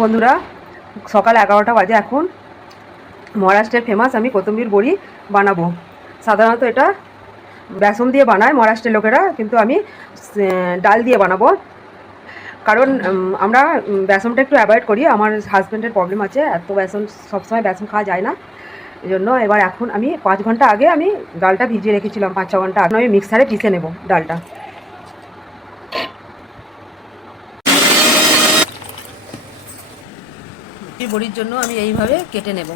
বন্ধুরা, সকাল 11টা বাজে এখন। মহারাষ্ট্রের ফেমাস আমি কোতম্বির বড়ি বানাবো। সাধারণত এটা বেসন দিয়ে বানায় মহারাষ্ট্রের লোকেরা, কিন্তু আমি ডাল দিয়ে বানাবো। কারণ আমরা বেসনটা একটু অ্যাভয়েড করি, আমার হাজব্যান্ডের প্রবলেম আছে, এত বেসন সবসময় বেসন খাওয়া যায় না। এই জন্য এবার এখন আমি 5 ঘন্টা আগে আমি ডালটা ভিজিয়ে রেখেছিলাম, 5-6 ঘন্টা আগে আমি মিক্সারে পিষে নেব ডালটা। বড়ির জন্য আমি এইভাবে কেটে নেব।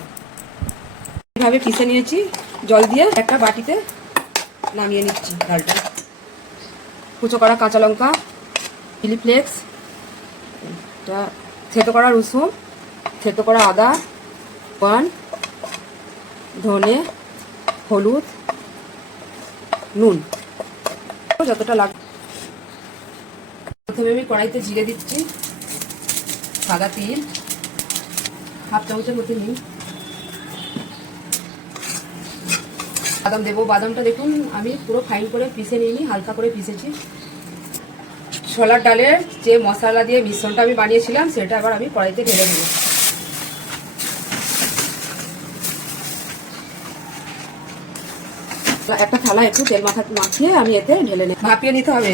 এইভাবে পিষে নিয়েছি জল দিয়ে, একটা বাটিতে নামিয়ে নিচ্ছি ডালটা। কুচো করা কাঁচা লঙ্কা, চিলি ফ্লেক্স, থেতো করা রসুন, থেতো করা আদা, পান, ধনে, হলুদ, নুন যতটা লাগে। প্রথমে আমি কড়াইতে জিরে দিচ্ছি, সাদা তিল হাফ চামচের মতো নিই, বাদাম দেবো। বাদামটা দেখুন আমি পুরো ফাইন করে পিষে নিইনি, হালকা করে পিষেছি। ছোলার ডালের যে মশলা দিয়ে মিশ্রণটা আমি বানিয়েছিলাম সেটা আবার আমি কড়াইতে ঢেলে দেবো। একটা থালা একটু তেল মাখিয়ে আমি এতে ঢেলে নেব, ভাপিয়ে নিতে হবে।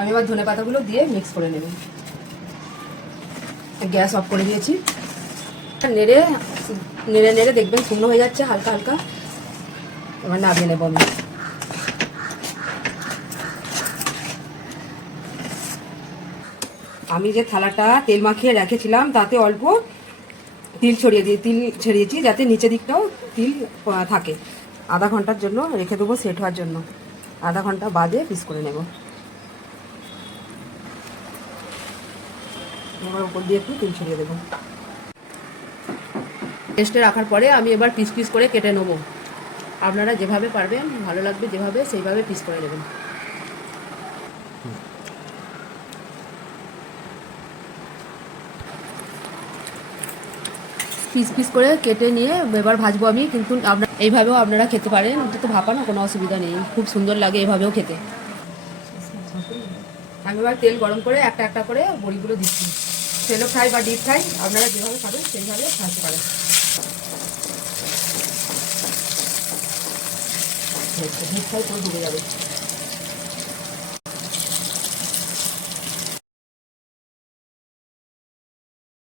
আমি এবার ধনে পাতাগুলো দিয়ে মিক্স করে নেব। গ্যাস অফ করে দিয়েছি। নেড়ে নেড়ে নেড়ে দেখবেন শুকনো হয়ে যাচ্ছে হালকা হালকা। এবার নামিয়ে নেব আমি। আমি যে থালাটা তেল মাখিয়ে রেখেছিলাম তাতে অল্প তিল ছড়িয়েছি যাতে নিচের দিকটাও তিল থাকে। আধা ঘন্টার জন্য রেখে দেবো সেট হওয়ার জন্য। আধা ঘন্টা বাদে পিস করে নেব। এবার উপর দিয়ে একটু তিল ছড়িয়ে দেবো। রেস্টে রাখার পরে আমি এবার পিস পিস করে কেটে নেবো। আপনারা যেভাবে পারবেন, ভালো লাগবে যেভাবে, সেইভাবে পিস করে নেবেন। পিস পিস করে কেটে নিয়ে এবার ভাজবো আমি। কিন্তু এইভাবেও আপনারা খেতে পারেন, অন্তত ভাপানো কোনো অসুবিধা নেই, খুব সুন্দর লাগে এভাবেও খেতে। আমি এবার তেল গরম করে একটা একটা করে বড়িগুলো দিচ্ছি। তেলও ফ্রাই বা ডিপ ফ্রাই আপনারা যেভাবে খাবেন সেইভাবে ভাজতে পারেন। ডিপ ফ্রাই করে ডুবে যাবে।